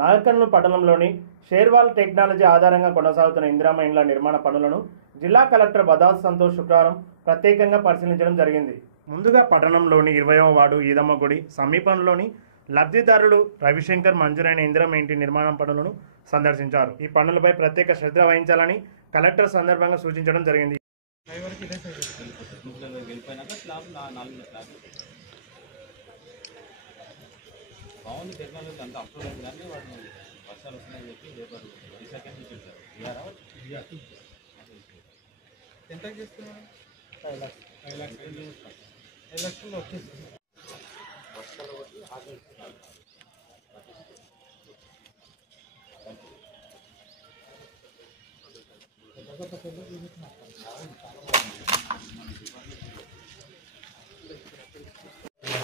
నాగర్కర్నూలు పట్టణంలోని shear wall technology ఆధారంగా కొనసాగుతున్న ఇందిరమ్మ ఇండ్ల నిర్మాణ పనులను జిల్లా కలెక్టర్ బదాస్ సంతోష్ శుక్రవారం ప్రత్యేకంగా పరిశీలించడం జరిగింది. ముందుగా పట్టణంలోని 20వ వార్డు ఈదమ్మ గుడి సమీపంలోని లబ్ధిదారులు రవిశంకర్ మంజూరైన ఇందిరమ్మ ఇంటి నిర్మాణ పనులను సందర్శించారు. ఈ పనులపై ప్రత్యేక శ్రద్ధ వహించాలని కలెక్టర్ సందర్భంగా సూచించడం జరిగింది. బాగుంది టెక్నాలజీ అంతా అప్లోడ్ అయింది కానీ వాడు వర్షాలు వస్తున్నాయని చెప్పి లేబర్ రీసెకండ్ ఇచ్చారు. ఎంత చేస్తున్నారు? 5 లక్షలు వచ్చేస్తుంది. వర్షాలు బట్టి ఆగిస్తున్నారు.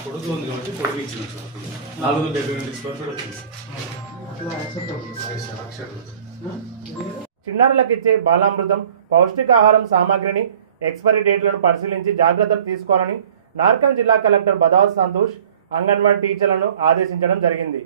పొడుగు ఉంది కాబట్టి పొడుగు ఇచ్చిన సార్ 478 స్క్వేర్ ఫీట్ వచ్చింది సార్. చిన్నారులకు ఇచ్చే బాలామృతం పౌష్టికాహారం సామాగ్రిని ఎక్స్పైరీ డేట్లను పరిశీలించి జాగ్రత్తలు తీసుకోవాలని నార్కల్ జిల్లా కలెక్టర్ బదాస్ సంతోష్ అంగన్వాడీ టీచర్లను ఆదేశించడం జరిగింది.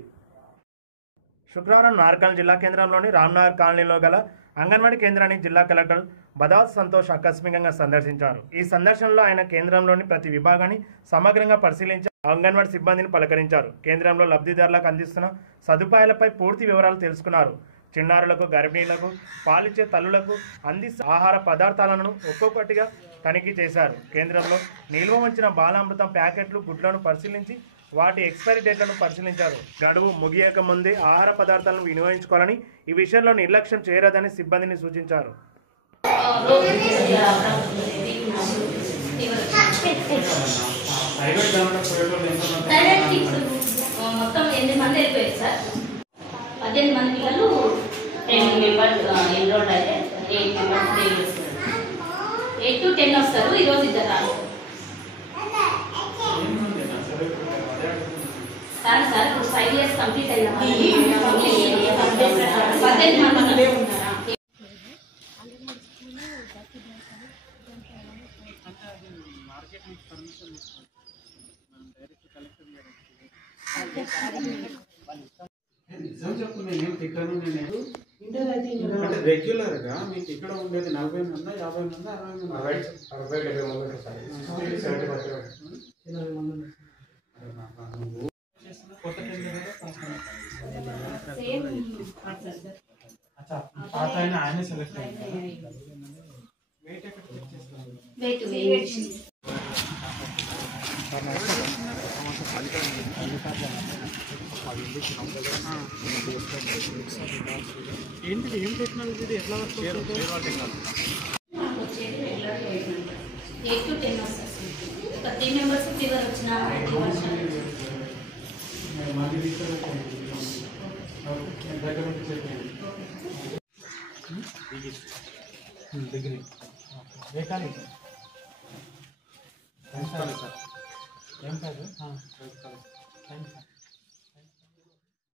శుక్రవారం నార్కల్ జిల్లా కేంద్రంలోని రామ్నగర్ కాలనీలో గల అంగన్వాడీ కేంద్రాన్ని జిల్లా కలెక్టర్ బదాస్ సంతోష్ ఆకస్మికంగా సందర్శించారు. ఈ సందర్శనలో ఆయన కేంద్రంలోని ప్రతి విభాగాన్ని సమగ్రంగా పరిశీలించి అంగన్వాడీ సిబ్బందిని పలకరించారు. కేంద్రంలో లబ్ధిదారులకు అందిస్తున్న సదుపాయాలపై పూర్తి వివరాలు తెలుసుకున్నారు. చిన్నారులకు, గర్భిణీలకు, పాలిచ్చే తల్లులకు అందిస్తున్న ఆహార పదార్థాలను ఒక్కొక్కటిగా తనిఖీ చేశారు. కేంద్రంలో నిల్వ ఉంచిన బాలామృతం ప్యాకెట్లు, గుడ్లను పరిశీలించి వాటి ఎక్స్పైరీ డేట్లను పరిశీలించారు. గడువు ముగియక ముందే ఆహార పదార్థాలను వినియోగించుకోవాలని, ఈ విషయంలో నిర్లక్ష్యం చేయరాదని సిబ్బందిని సూచించారు. మొత్తం 8 మంది అయిపోయారు సార్. 18 మంది పిల్లలు 10 మెంబర్స్ ఎన్రోల్డ్ అయితే 8 మెంబర్స్ 8 to 10 వస్తారు. ఈరోజు ఇద్దరు రాదు సార్. 5 years కంప్లీట్ అయ్యారు. 18 మంది ఉన్నారా? నిజం చెప్పు, నేనేం తిట్టాను. అంటే రెగ్యులర్ గా మీకు ఇక్కడ ఉండేది 40 మంది, 50 మంది, 60 మంది. కొత్త ఆయన సెలెక్ట్ వెయిట్ ఎక్కడ చెక్ చేస్తారు? ఏంటి ఏం టెక్నాలజీ ఎట్లా వస్తుంది? 8 to 10 వస్తారు. 3 మెంబర్స్ ఫీవర్ వచ్చిన డిగ్రీ ఏం కాదు.